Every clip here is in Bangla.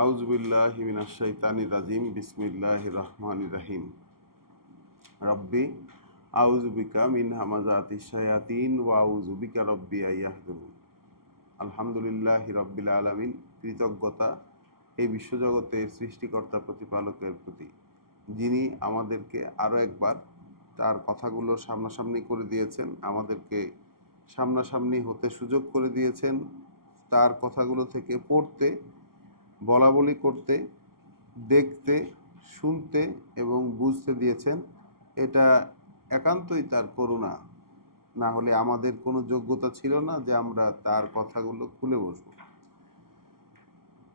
আউযুবিল্লাহি মিনাশ শাইতানির রাজিম বিসমিল্লাহির রহমানির রহিম রব্বি আউযু বিকা মিন হামাযাতিশ শায়াতিন ওয়া আউযু বিকা রব্বি আইয়াহদুরুন। আলহামদুলিল্লাহি রাব্বিল আলামিন। কৃতজ্ঞতা এই বিশ্বজগতের সৃষ্টিকর্তা প্রতিপালকের প্রতি, যিনি আমাদেরকে আরও একবার তার কথাগুলো সামনাসামনি করে দিয়েছেন, আমাদেরকে সামনাসামনি হতে সুযোগ করে দিয়েছেন, তার কথাগুলো থেকে পড়তে, বলা বলি করতে, দেখতে, শুনতে এবং বুঝতে দিয়েছেন। এটা একান্তই তার করুণা, না হলে আমাদের কোনো যোগ্যতা ছিল না যে আমরা তার কথাগুলো খুলে বসব।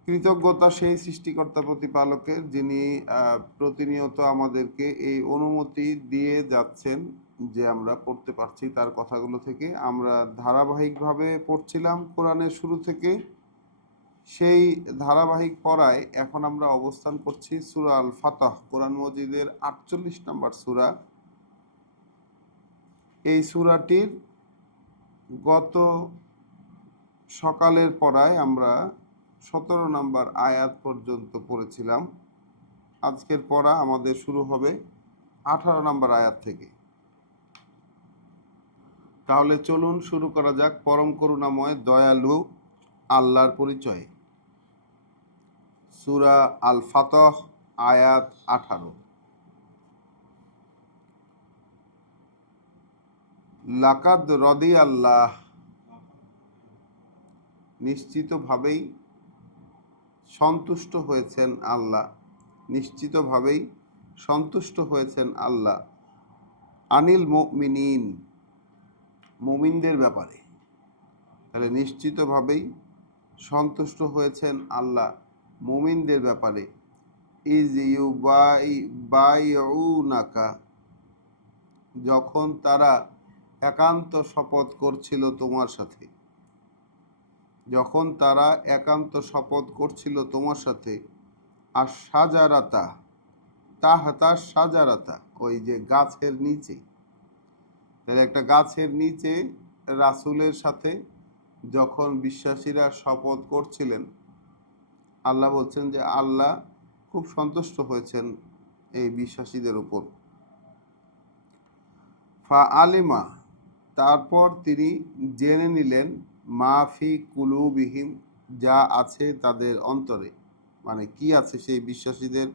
কৃতজ্ঞতা সেই সৃষ্টিকর্তা প্রতিপালকের, যিনি প্রতিনিয়ত আমাদেরকে এই অনুমতি দিয়ে যাচ্ছেন যে আমরা পড়তে পারছি তার কথাগুলো থেকে। আমরা ধারাবাহিকভাবে পড়ছিলাম কোরআনের শুরু থেকে। সেই ধারাবাহিক পড়ায় এখন আমরা অবস্থান করছি সূরা আল ফাতহ, কোরআন মজিদের 48 নম্বর সূরা। এই সূরাটির গত সকালের পড়ায় আমরা 17 নম্বর আয়াত পর্যন্ত পড়েছিলাম। আজকের পড়া আমাদের শুরু হবে 18 নম্বর আয়াত থেকে। তাহলে চলুন শুরু করা যাক পরম করুণাময় দয়ালু আল্লাহর পরিচয়ে। সূরা আল ফাতহ আয়াত 18। লাকাদ রদি আল্লাহ, নিশ্চিতভাবেই সন্তুষ্ট হয়েছেন আল্লাহ, নিশ্চিতভাবেই সন্তুষ্ট হয়েছেন আল্লাহ আনিল মুমিনিন, মুমিনদের ব্যাপারে। তাহলে নিশ্চিতভাবেই সন্তুষ্ট হয়েছেন আল্লাহ মুমিনদের ব্যাপারে। ইজ ইউবাইউনাকা, যখন তারা একান্ত শপথ করছিল তোমার সাথে, যখন তারা একান্ত শপথ করছিল তোমার সাথে। আর সাজারাতা, তাহতা সাজারাতা, ওই যে গাছের নিচে। তাহলে একটা গাছের নিচে রাসূলের সাথে যখন বিশ্বাসীরা শপথ করছিলেন, আল্লাহ বলছেন যে আল্লাহ খুব সন্তুষ্ট হয়েছেন এই বিশ্বাসীদের উপর। ফা আলিমা, তারপর তিনি জেনে নিলেন, মাফি কুলুবিহিম, যা আছে তাদের অন্তরে, মানে কি আছে সেই বিশ্বাসীদের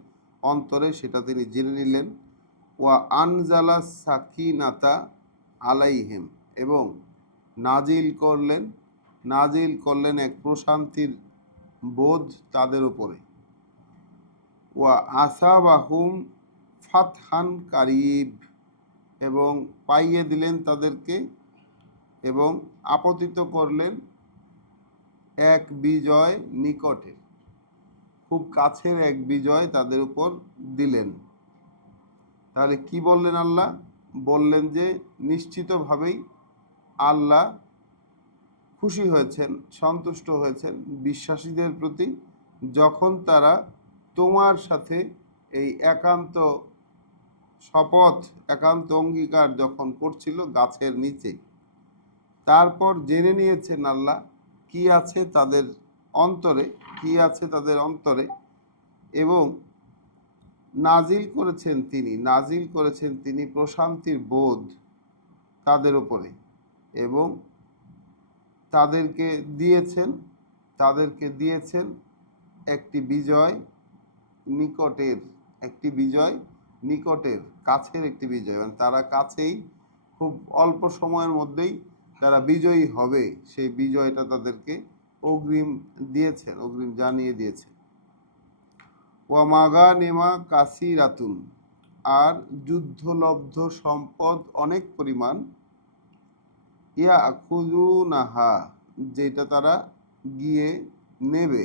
অন্তরে সেটা তিনি জেনে নিলেন। ওয়া আনজালা সাকিনাতা আলাইহিম, এবং নাজিল করলেন এক প্রশান্তির বোধ তাদের উপরে। ওয়া আসাবাহুম ফাতহান কারিব, এবং পাইয়ে দিলেন তাদেরকে এবং আপতিত করলেন এক বিজয় নিকটে, খুব কাছের এক বিজয় তাদের উপর দিলেন। তাহলে কি বললেন আল্লাহ? বললেন যে নিশ্চিতভাবেই আল্লাহ খুশি হয়েছেন, সন্তুষ্ট হয়েছেন বিশ্বাসীদের প্রতি, যখন তারা তোমার সাথে এই একান্ত শপথ, একান্ত অঙ্গীকার যখন করছিল গাছের নিচে। তারপর জেনে নিয়েছেন আল্লাহ কি আছে তাদের অন্তরে, কি আছে তাদের অন্তরে, এবং নাজিল করেছেন তিনি প্রশান্তির বোধ তাদের উপরে, এবং তাদেরকে দিয়েছেন একটি বিজয় নিকটের, কাছের একটি বিজয়, মানে তারা কাছেই, খুব অল্প সময়ের মধ্যেই তারা বিজয়ী হবে, সেই বিজয়টা তাদেরকে অগ্রিম জানিয়ে দিয়েছেন। ওয়া মাগানিমা কাসিরাতুন, আর যুদ্ধলব্ধ সম্পদ অনেক পরিমাণ। ইয়াখুযুনাহা, যেটা তারা গিয়ে নেবে।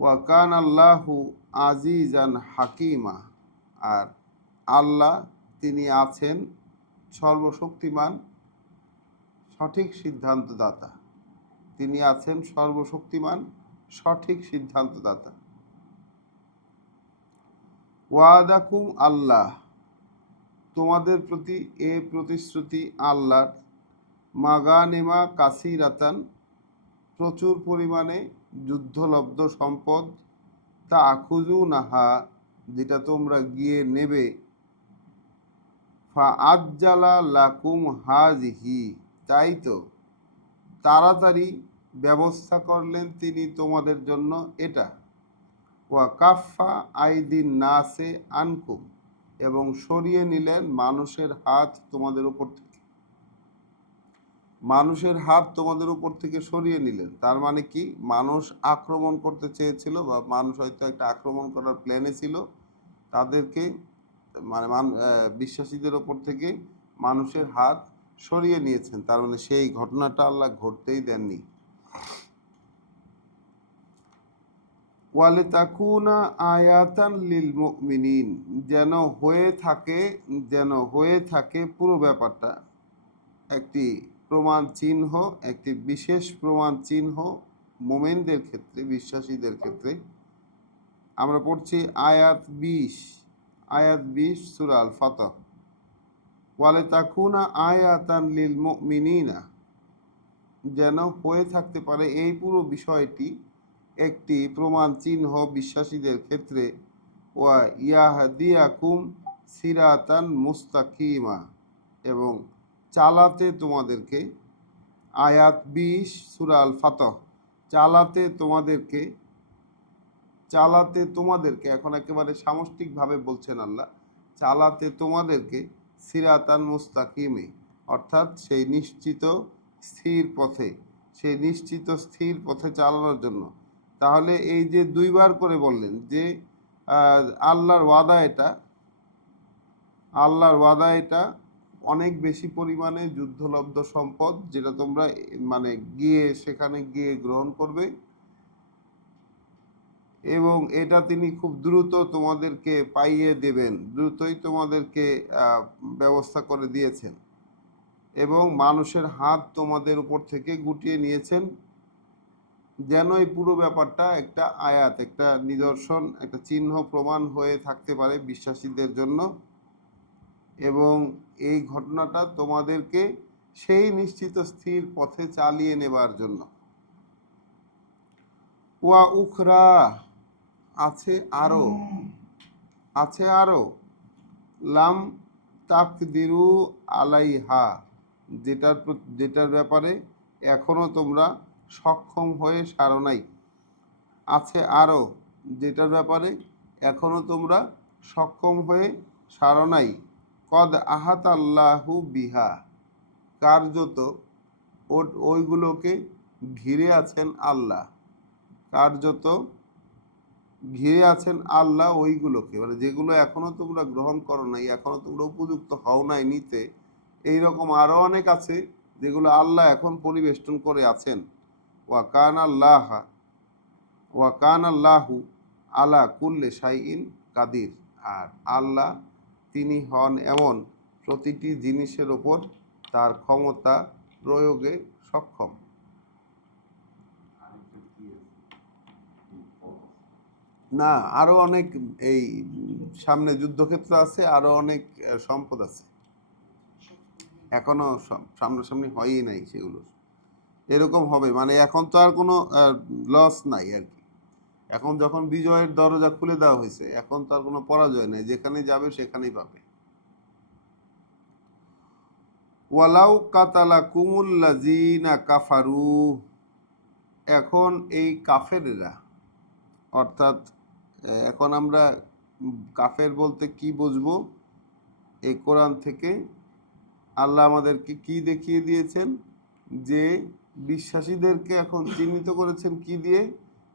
ওয়া কানা আল্লাহু আজিজান হাকিমা, আর আল্লাহ তিনি আছেন সর্বশক্তিমান, সঠিক সিদ্ধান্তদাতা। তিনি আছেন সর্বশক্তিমান, সঠিক সিদ্ধান্তদাতা। ওয়াদাকুম আল্লাহ, তোমাদের প্রতি এ প্রতিশ্রুতি আল্লাহর। মাগানিমা কাসিরাতান, প্রচুর পরিমাণে যুদ্ধলব্ধ সম্পদ, তা আখুজু নাহা, যেটা তোমরা গিয়ে নেবে, ফা আজ্জালা লাকুম হাজিহি, তাই তো তাড়াতাড়ি ব্যবস্থা করলেন তিনি তোমাদের জন্য এটা, ওয়া কাফা আইদিন নাসে আনকুম, এবং সরিয়ে নিলেন মানুষের হাত তোমাদের উপর থেকে, মানুষের হাত তোমাদের উপর থেকে সরিয়ে নিলেন। তার মানে কি, মানুষ আক্রমণ করতে চেয়েছিল বা মানুষ হয়তো একটা আক্রমণ করার প্ল্যানে ছিল, তাদেরকে মানে বিশ্বাসীদের ওপর থেকে মানুষের হাত সরিয়ে নিয়েছেন। তার মানে সেই ঘটনাটা আল্লাহ ঘটতেই দেননি। ওয়ালিতাকুনা আয়াতান লিল মুমিনিন, যেন হয়ে থাকে পুরো ব্যাপারটা একটি প্রমাণ চিহ্ন, একটি বিশেষ প্রমাণ চিহ্ন মুমিনদের ক্ষেত্রে, বিশ্বাসীদের ক্ষেত্রে। আমরা পড়ছি আয়াত 20 সূরা আল ফাতহ। ওয়ালিতাকুনা আয়াতান লিল মুমিনিনা, যেন হয়ে থাকতে পারে এই পুরো বিষয়টি একটি প্রমাণ চিহ্ন বিশ্বাসীদের ক্ষেত্রে। ওয়া ইয়াহদিয়াকুম সিরাতান মুস্তাকিমা, এবং চালাতে তোমাদেরকে, আয়াত 20 সূরা আল ফাতহ, চালাতে তোমাদেরকে, এখন একেবারে সামষ্টিকভাবে বলছেন আল্লাহ, চালাতে তোমাদেরকে সিরাতান মুস্তাকিমে, অর্থাৎ সেই নিশ্চিত স্থির পথে চালানোর জন্য। তাহলে এই যে দুইবার করে বললেন যে আল্লাহর ওয়াদা এটা অনেক বেশি পরিমাণে যুদ্ধলব্ধ সম্পদ, যেটা তোমরা সেখানে গিয়ে গ্রহণ করবে, এবং এটা তিনি খুব দ্রুত তোমাদেরকে পাইয়ে দেবেন, দ্রুতই তোমাদেরকে ব্যবস্থা করে দিয়েছেন, এবং মানুষের হাত তোমাদের উপর থেকে গুটিয়ে নিয়েছেন, যেন এই পুরো ব্যাপারটা একটা আয়াত, একটা নিদর্শন, একটা চিহ্ন প্রমাণ হয়ে থাকতে পারে বিশ্বাসীদের জন্য, এবং এই ঘটনাটা তোমাদেরকে সেই নিশ্চিত স্থির পথে চালিয়ে নেবার জন্য। ওয়া উখরা, আছে আরো লাম তাকদিরু আলাইহা, যেটার ব্যাপারে এখনো তোমরা সক্ষম হয়ে সারো নাই। আছে আরো, যেটার ব্যাপারে এখনো তোমরা সক্ষম হয়ে সারো নাই। কদ আহাত আল্লাহু বিহা, কার্যত ওইগুলোকে ঘিরে আছেন আল্লাহ, ওইগুলোকে, মানে যেগুলো এখনো তোমরা গ্রহণ করো নাই, এখনো তোমরা উপযুক্ত হও নাই নিতে, এইরকম আরো অনেক আছে যেগুলো আল্লাহ এখন পরিবেষ্টন করে আছেন। ওয়া কান আল্লাহু আলা কুল্লি শাইইন কাদির, আর আল্লাহ তিনি হন এমন প্রতিটি জিনিসের উপর তার ক্ষমতা প্রয়োগে সক্ষম। না, আরো অনেক, এই সামনে যুদ্ধক্ষেত্র আছে, আরো অনেক সম্পদ আছে, এখনো সামনাসামনি হয়ই নাই সেগুলো। এরকম হবে, মানে এখন তো আর কোনো লস নাই আর কি। এখন যখন বিজয়ের দরজা খুলে দেওয়া হয়েছে, এখন তো আর কোনো পরাজয় নাই, যেখানে যাবে সেখানেই পাবে। ওয়ালাউ কাতালা কুমুল্লাযিনা কাফারু, এখন এই কাফেররা, অর্থাৎ এখন আমরা কাফের বলতে কি বুঝবো, এই কোরআন থেকে আল্লাহ আমাদেরকে কি দেখিয়ে দিয়েছেন, যে বিশ্বাসীদেরকে এখন চিহ্নিত করেছেন কি দিয়ে,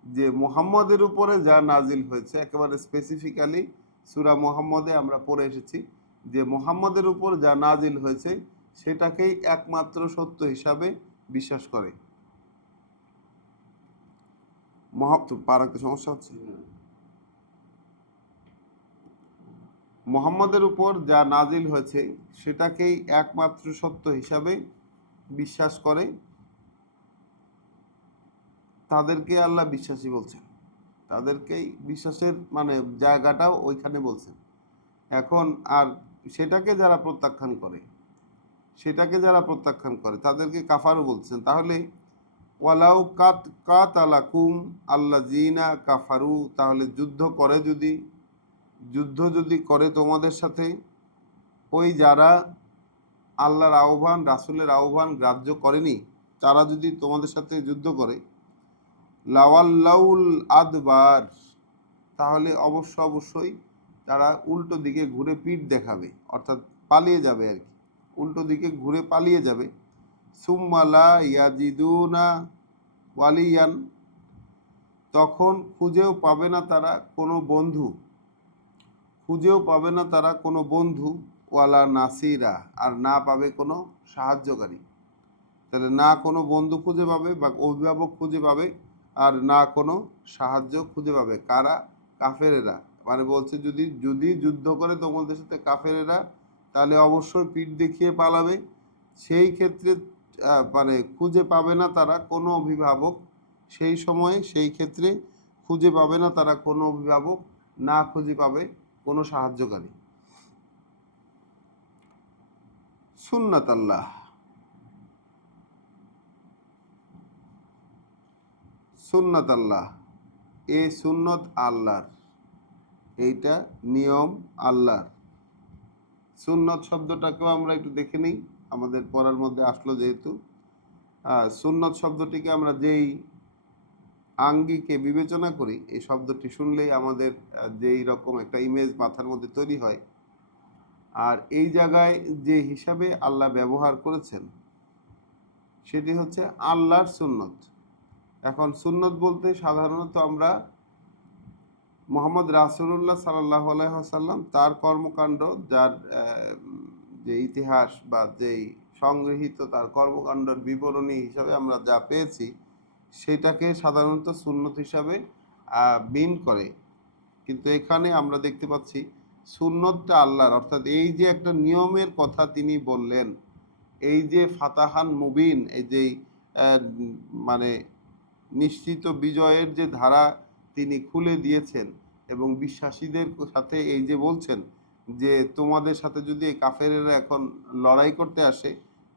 যে মুহাম্মদের উপরে যা নাজিল হয়েছে, একেবারে স্পেসিফিক্যালি সূরা মুহাম্মদে আমরা পড়ে এসেছি যে মুহাম্মদের উপর যা নাজিল হয়েছে সেটাকেই একমাত্র সত্য হিসাবে বিশ্বাস করে। পারাতে সমস্যা হচ্ছে, মুহাম্মদের উপর যা নাজিল হয়েছে সেটাকেই একমাত্র সত্য হিসাবে বিশ্বাস করে, তাদেরকে আল্লাহ বিশ্বাসী বলছেন, তাদেরকেই বিশ্বাসের মানে জায়গাটাও ওইখানে বলছেন। এখন আর সেটাকে যারা প্রত্যাখ্যান করে তাদেরকে কাফারও বলছেন। তাহলে ওয়ালাউ কাতালাকুম আল্লাযিনা কাফারু, তাহলে যুদ্ধ যদি করে তোমাদের সাথে ওই যারা আল্লাহর আহ্বান রাসূলের আহ্বান গ্রাহ্য করেনি, তারা যদি তোমাদের সাথে যুদ্ধ করে, লাওয়াল্লাউল আদবার, তাহলে অবশ্যই তারা উল্টো দিকে ঘুরে পিঠ দেখাবে, অর্থাৎ পালিয়ে যাবে আর কি, উল্টো দিকে ঘুরে পালিয়ে যাবে। সুম্মা লা ইয়াজিদুনা ওয়ালিয়ান, তখন খুঁজেও পাবে না তারা কোনো বন্ধু, ওয়ালা নাসিরা, আর না পাবে কোনো সাহায্যকারী। তাহলে না কোনো বন্ধু খুঁজে পাবে বা অভিভাবক খুঁজে পাবে, আর না কোনো সাহায্য খুঁজে পাবে। কারা? কাফেরেরা। মানে বলছে যদি যুদ্ধ করে তোমাদের সাথে কাফেরেরা, তাহলে অবশ্যই পিঠ দেখিয়ে পালাবে। সেই ক্ষেত্রে মানে খুঁজে পাবে না তারা কোনো অভিভাবক, সেই ক্ষেত্রে খুঁজে পাবে না তারা কোনো অভিভাবক, না খুঁজে পাবে কোনো সাহায্যকারী। সুন্নাত আল্লাহ, সুন্নাত আল্লাহ, এ সুন্নত আল্লাহর, এইটা নিয়ম আল্লাহর। সুন্নত শব্দটাকেও আমরা একটু দেখে নিই, আমাদের পড়ার মধ্যে আসলো যেহেতু। সুন্নত শব্দটিকে আমরা যেই আঙ্গিকে বিবেচনা করি, এই শব্দটি শুনলেই আমাদের যেই রকম একটা ইমেজ মাথার মধ্যে তৈরি হয়, আর এই জায়গায় যে হিসাবে আল্লাহ ব্যবহার করেছেন সেটি হচ্ছে আল্লাহর সুন্নত। এখন সুন্নত বলতে সাধারণত আমরা মোহাম্মদ রাসূলুল্লাহ সাল্লাল্লাহু আলাইহি ওয়াসাল্লাম তার কর্মকাণ্ড, যার যে ইতিহাস বা যেই সংগৃহীত তার কর্মকাণ্ডের বিবরণী হিসাবে আমরা যা পেয়েছি, সেটাকে সাধারণত সুন্নত হিসাবে বিন করে। কিন্তু এখানে আমরা দেখতে পাচ্ছি সুন্নতটা আল্লাহর, অর্থাৎ এই যে একটা নিয়মের কথা তিনি বললেন, এই যে ফাতাহান মুবিন, এই যে মানে নিশ্চিত বিজয়ের যে ধারা তিনি খুলে দিয়েছেন, এবং বিশ্বাসীদের সাথে এই যে বলছেন যে তোমাদের সাথে যদি এই কাফেরেরা এখন লড়াই করতে আসে,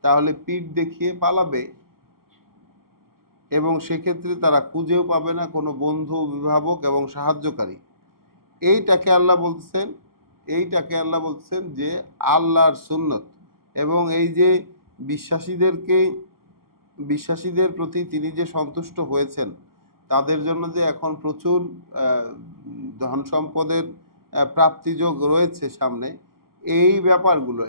তাহলে পিঠ দেখিয়ে পালাবে, এবং সেক্ষেত্রে তারা খুঁজেও পাবে না কোনো বন্ধু, অভিভাবক এবং সাহায্যকারী। এইটাকে আল্লাহ বলছেন যে আল্লাহর সুন্নত। এবং এই যে বিশ্বাসীদের প্রতি তিনি যে সন্তুষ্ট হয়েছেন, তাদের জন্য যে এখন প্রচুর ধন সম্পদের প্রাপ্তিযোগ রয়েছে সামনে, এই ব্যাপারগুলো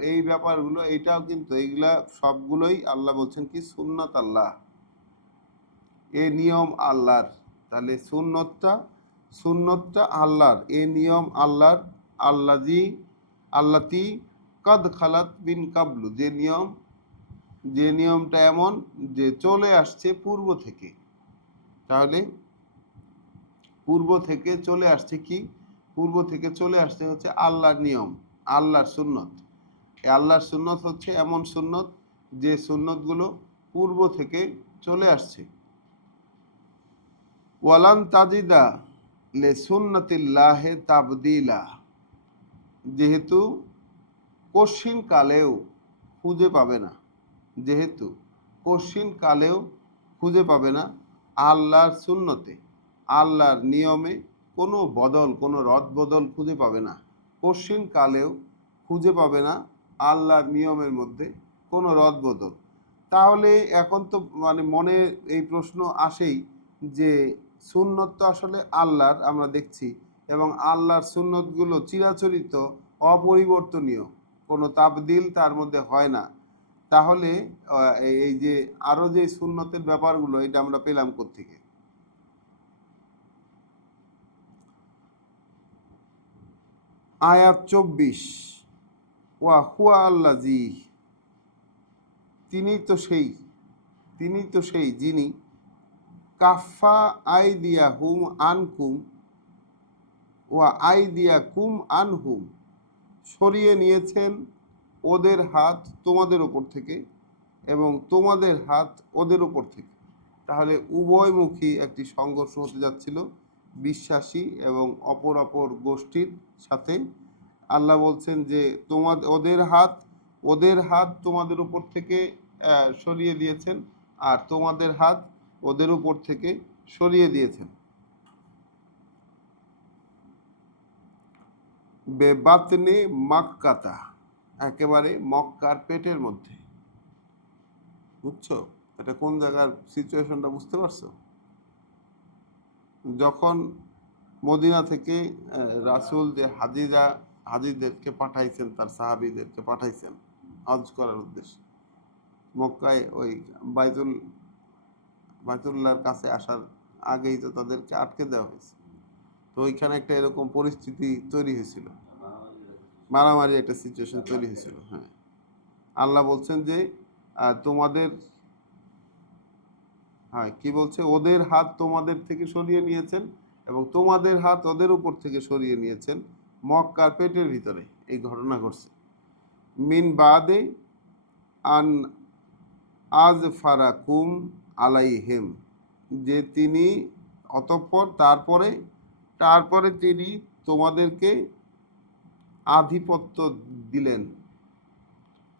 এইটাও কিন্তু, এইগুলা সবগুলোই আল্লাহ বলছেন কি সুন্নাত আল্লাহ, এ নিয়ম আল্লাহর। তাহলে সুন্নতটা আল্লাহর, এ নিয়ম আল্লাহর। আল্লাতি কদ খালাত বিন কাবলু, যে নিয়মটা এমন যে চলে আসছে পূর্ব থেকে। তাহলে পূর্ব থেকে চলে আসছে হচ্ছে আল্লাহর নিয়ম, আল্লাহর সুন্নত। আল্লাহর সুন্নত হচ্ছে এমন সুন্নত যে সুন্নতগুলো পূর্ব থেকে চলে আসছে। ওয়ালান তাজিদা লে সুন্নাতিল্লাহে তাবদিলা, যেহেতু কশিন কালেও খুঁজে পাবে না আল্লাহর সুন্নতে, আল্লাহর নিয়মে কোনো রদ বদল খুঁজে পাবে না। কশিন কালেও খুঁজে পাবে না আল্লাহর নিয়মের মধ্যে কোনো রদ বদল। তাহলে এখন তো মানে মনে এই প্রশ্ন আসেই যে সুন্নত তো আসলে আল্লাহর, আমরা দেখছি, এবং আল্লাহর সুন্নতগুলো চিরাচরিত, অপরিবর্তনীয়, কোনো তাবদিল তার মধ্যে হয় না। তাহলে এই যে আরো যে সুন্নতের ব্যাপারগুলো, এটা আমরা পেলাম কোত্থেকে? আয়াত 24, ওয়া হুয়া আল্লাযী, তিনি তো সেই যিনি কাফা আইদিয়াহুম আনকুম ওয়া আইদিয়াকুম আনহুম, সরিয়ে নিয়েছেন ওদের হাত তোমাদের ওপর থেকে এবং তোমাদের হাত ওদের ওপর থেকে। তাহলে উভয়মুখী একটি সংঘর্ষ হতে যাচ্ছিল বিশ্বাসী এবং অপর গোষ্ঠীর সাথে। আল্লাহ বলছেন যে ওদের হাত তোমাদের উপর থেকে সরিয়ে দিয়েছেন, আর তোমাদের হাত ওদের উপর থেকে সরিয়ে দিয়েছেন। বেবাতনে মাক্কাতা, একেবারে মক্কার পেটের মধ্যে। বুঝছো এটা কোন জায়গার সিচুয়েশনটা বুঝতে পারছো? যখন মদিনা থেকে রাসূল যে হাজিদেরকে পাঠাইছেন, তার সাহাবীদেরকে পাঠাইছেন হজ করার উদ্দেশ্যে, মক্কায় ওই বাইতুল্লাহর কাছে আসার আগেই তো তাদেরকে আটকে দেওয়া হয়েছে। তো ওইখানে একটা এরকম পরিস্থিতি তৈরি হয়েছিল, মারামারি একটা সিচুয়েশন তৈরি হয়েছিল। হ্যাঁ, আল্লাহ বলছেন যে তোমাদের, হ্যাঁ কি বলছে, ওদের হাত তোমাদের থেকে সরিয়ে নিয়েছেন এবং তোমাদের হাত ওদের উপর থেকে সরিয়ে নিয়েছেন মক্কার পেটের ভিতরে। এই ঘটনা ঘটছে। মিন বাদে আন আজ ফারাকুম আলাইহিম, যে তিনি অতঃপর তারপরে তিনি তোমাদেরকে আধিপত্য দিলেন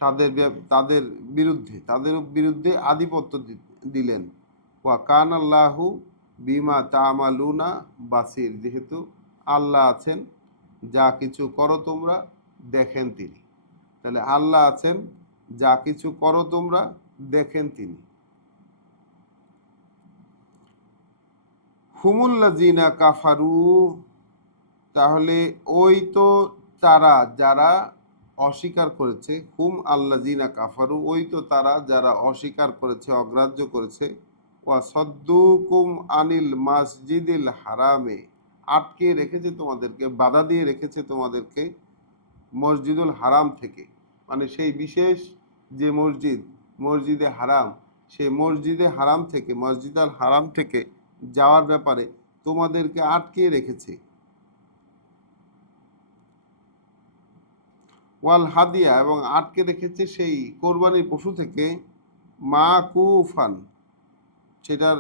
তাদের বিরুদ্ধে আধিপত্য দিলেন। ওয়া কান আল্লাহু বিমা তামালুনা বাসির, যেহেতু আল্লাহ আছেন যা কিছু করো তোমরা দেখেন তিনি। তাহলে আল্লাহ আছেন যা কিছু করো তোমরা দেখেন তিনি। হুমুল্লাযিনা কাফারু, তাহলে ওই তো তারা যারা অস্বীকার করেছে, হুম আল্লাযিনা কাফারু, ওই তো তারা যারা অস্বীকার করেছে, অগ্রাহ্য করেছে, ওয়া সদ্দুকুম আনিল মাসজিদিল হারামে, আটকে রেখেছে তোমাদেরকে, বাধা দিয়ে রেখেছে তোমাদেরকে মসজিদুল হারাম থেকে, মানে সেই বিশেষ যে মসজিদে হারাম, সেই মসজিদে হারাম থেকে, মসজিদুল হারাম থেকে যাওয়ার ব্যাপারে তোমাদেরকে আটকে রেখেছে। ওয়াল হাদিয়া, এবং আটকে রেখেছে সেই কোরবানির পশু থেকে, মাকুফান, সেটার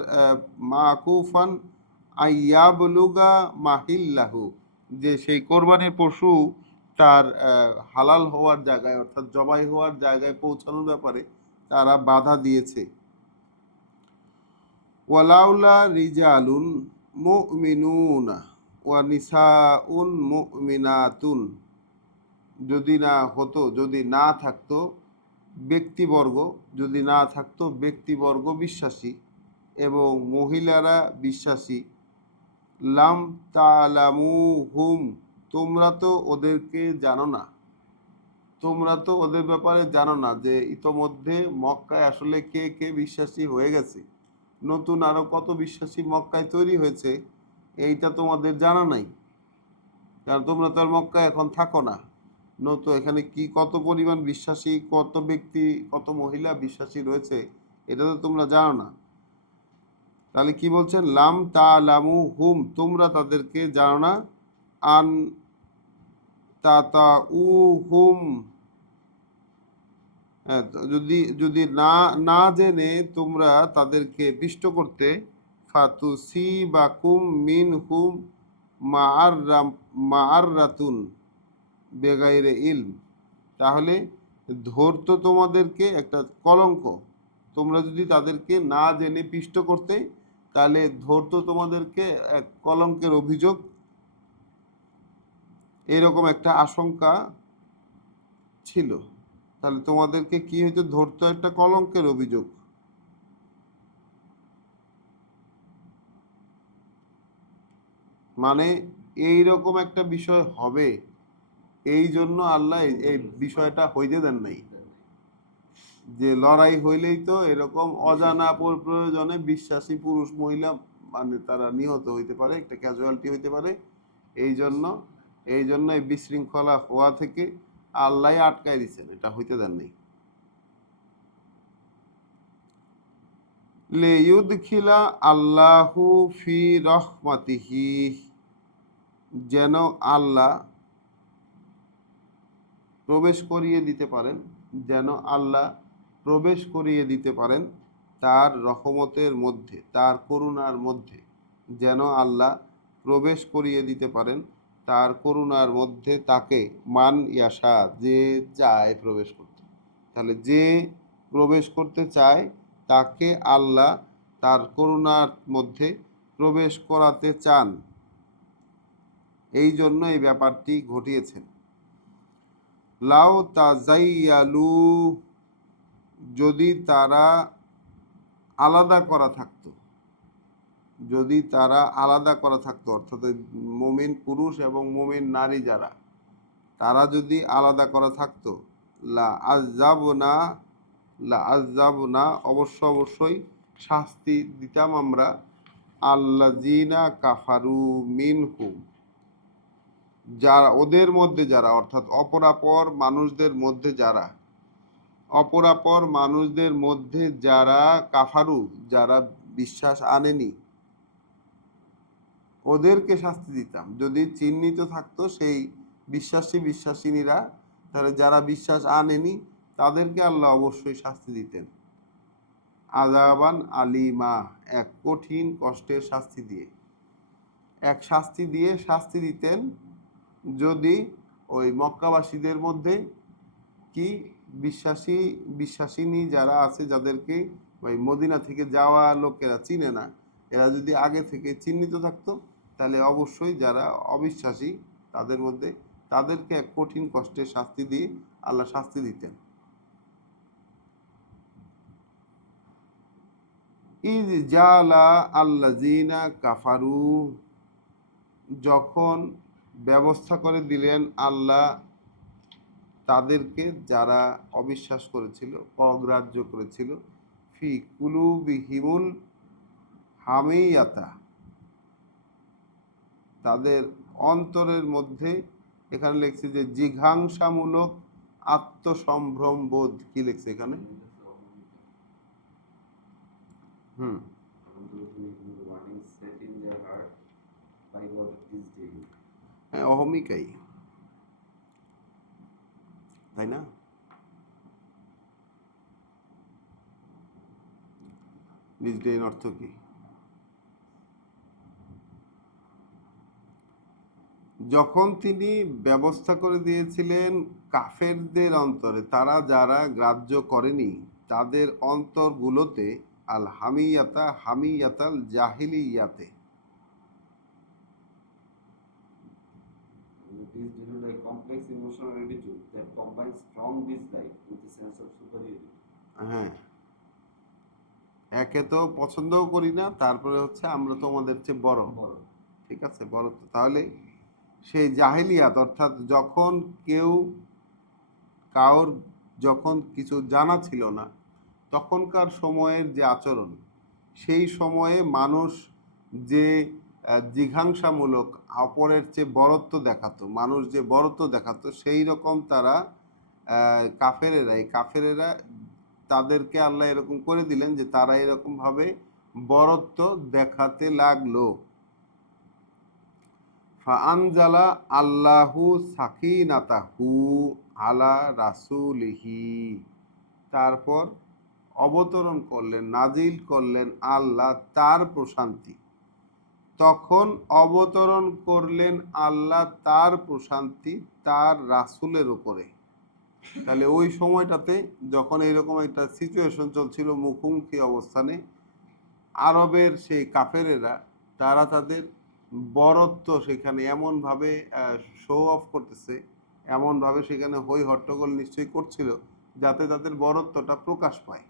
মাকুফান আইয়াবলুগা মাহিল্লাহু, যে সেই কোরবানির পশু তার হালাল হওয়ার জায়গায়, অর্থাৎ জবাই হওয়ার জায়গায় পৌঁছানোর ব্যাপারে তারা বাধা দিয়েছে। ওয়ালাউলা রিজালুন মুমিনুনা ওয়া নিসাউন মুমিনাতুন, যদি না থাকতো ব্যক্তিবর্গ বিশ্বাসী এবং মহিলারা বিশ্বাসী, লাম তালামুহুম, তোমরা তো ওদের ব্যাপারে জানো না যে ইতোমধ্যে মক্কায় আসলে কে কে বিশ্বাসী হয়ে গেছে, নতুন আরো কত বিশ্বাসী মক্কায় তৈরি হয়েছে, এইটা তোমাদের জানা নাই, কারণ তোমরা তো আর মক্কায় এখন থাকো না। নতুন এখানে কি কত পরিমাণ বিশ্বাসী, কত ব্যক্তি, কত মহিলা বিশ্বাসী রয়েছে, এটা তো তোমরা জানো না। তাহলে কি বলছেন, লাম তালামু হুম, তোমরা তাদেরকে জানো না, আন তাতাউ হুম, যদি না জেনে তোমরা তাদেরকে পিষ্ট করতে, ফাতুসিবাকুম মিনহুম মাআররাতুন বেগাইরে ইলম, তাহলে ধরতো তোমাদেরকে একটা কলঙ্ক। তোমরা যদি তাদেরকে না জেনে পিষ্ট করতে, তাহলে ধরতো তোমাদেরকে এক কলঙ্কের অভিযোগ, এরকম একটা আশঙ্কা ছিল। তাহলে তোমাদেরকে কি হইতো, ধরতো একটা কলঙ্কের অভিযোগ। মানে এইরকম একটা বিষয় হবে, এই জন্য আল্লাহ এই বিষয়টা হইতে দেন নাই, যে লড়াই হইলেই তো এরকম অজানা প্রয়োজনে বিশ্বাসী পুরুষ মহিলা মানে তারা নিহত হইতে পারে, একটা ক্যাজুয়ালিটি হইতে পারে। এই জন্য এই বিশৃঙ্খলা হওয়া থেকে আল্লাহ আটকায় দিচ্ছেন, এটা হইতে দেন নাই। লিইউদখিলা আল্লাহু ফি রহমাতিহি, যেন আল্লাহ প্রবেশ করিয়ে দিতে পারেন তার রহমতের মধ্যে, তার করুণার মধ্যে, যেন আল্লাহ প্রবেশ করিয়ে দিতে পারেন তার করুণার মধ্যে তাকে, মান ইয়াশা, যে চায় প্রবেশ করতে। তাহলে যে প্রবেশ করতে চায় তাকে আল্লাহ তার করুণার মধ্যে প্রবেশ করাতে চান, এই জন্য এই ব্যাপারটি ঘটিয়েছেন। লাউ তাজাইয়ালু, যদি তারা আলাদা করা থাকতো, যদি তারা আলাদা করা থাকতো, অর্থাৎ মুমিন পুরুষ এবং মুমিন নারী যারা, তারা যদি আলাদা করা থাকতো, লা আযাবনা অবশ্যই শাস্তি দিতাম আমরা আল্লাযিনা কাফারু মিনহুম, যারা ওদের মধ্যে যারা, অর্থাৎ অপরাপর মানুষদের মধ্যে যারা কাফারু, যারা বিশ্বাস আনেনি, ওদেরকে শাস্তি দিতাম। যদি চিহ্নিত থাকতো সেই বিশ্বাসীনীরা, তাহলে যারা বিশ্বাস আনেনি তাদেরকে আল্লাহ অবশ্যই শাস্তি দিতেন। আযাবান আলিমা, এক কঠিন কষ্টের শাস্তি দিয়ে, শাস্তি দিতেন যদি ওই মক্কাবাসীদের মধ্যে কি বিশ্বাসিনী যারা আছে, যাদেরকে ওই মদিনা থেকে যাওয়া লোকেরা চিনে না, এরা যদি আগে থেকে চিহ্নিত থাকতো, তাহলে অবশ্যই যারা অবিশ্বাসী তাদের মধ্যে তাদেরকে এক কঠিন কষ্টের শাস্তি দিয়ে আল্লাহ শাস্তি দিতেন। ইয জালা আল্লাযিনা কাফারু, যখন ব্যবস্থা করে দিলেন আল্লাহ তাদেরকে যারা অবিশ্বাস করেছিল, অগ্রাহ্য করেছিল, ফি কুলুবিহিমুল হামিয়াতা, তাদের অন্তরের মধ্যে, এখানে লিখছে যে জিঘাংসামূলক আত্মসম্ভ্রম বোধ, কি লিখছে এখানে? হ্যাঁ, অহমিকাই, তাই না? ডিসডেইন অর্থ কি? যখন তিনি ব্যবস্থা করে দিয়েছিলেন কাফেরদের অন্তরে, তারা যারা গ্রাহ্য করেনি তাদের অন্তরগুলোতে আল হামিয়াতাল জাহিলিয়াতে, হ্যাঁ, একে তো পছন্দও করি না, তারপরে হচ্ছে আমরা তো আমাদের চেয়ে বড়, ঠিক আছে, বড় তো, তাহলে সেই জাহিলিয়াত, অর্থাৎ যখন কারোর যখন কিছু জানা ছিল না, তখনকার সময়ের যে আচরণ, সেই সময়ে মানুষ যে জিঘাংসামূলক অপরের চেয়ে মানুষ যে বড়ত্ব দেখাতো, সেই রকম তারা কাফেরেরা তাদেরকে আল্লাহ এরকম করে দিলেন যে তারা এরকমভাবে বড়ত্ব দেখাতে লাগলো। ফাআনজালা আল্লাহু সাকিনাতাহু আলা রাসূলিহি, তারপর অবতরণ করলেন, নাজিল করলেন আল্লাহ তার প্রশান্তি, তখন অবতরণ করলেন আল্লাহ তার প্রশান্তি তার রাসূলের উপরে। তাহলে ওই সময়টাতে যখন এইরকম একটা সিচুয়েশন চলছিল, মুখোমুখি অবস্থানে, আরবের সেই কাফেরেরা তারা তাদের বরত্ব সেখানে এমনভাবে শো অফ করতেছে, এমনভাবে সেখানে হই হট্টগোল নিশ্চয়ই করছিল যাতে তাদের বরত্বটা প্রকাশ পায়।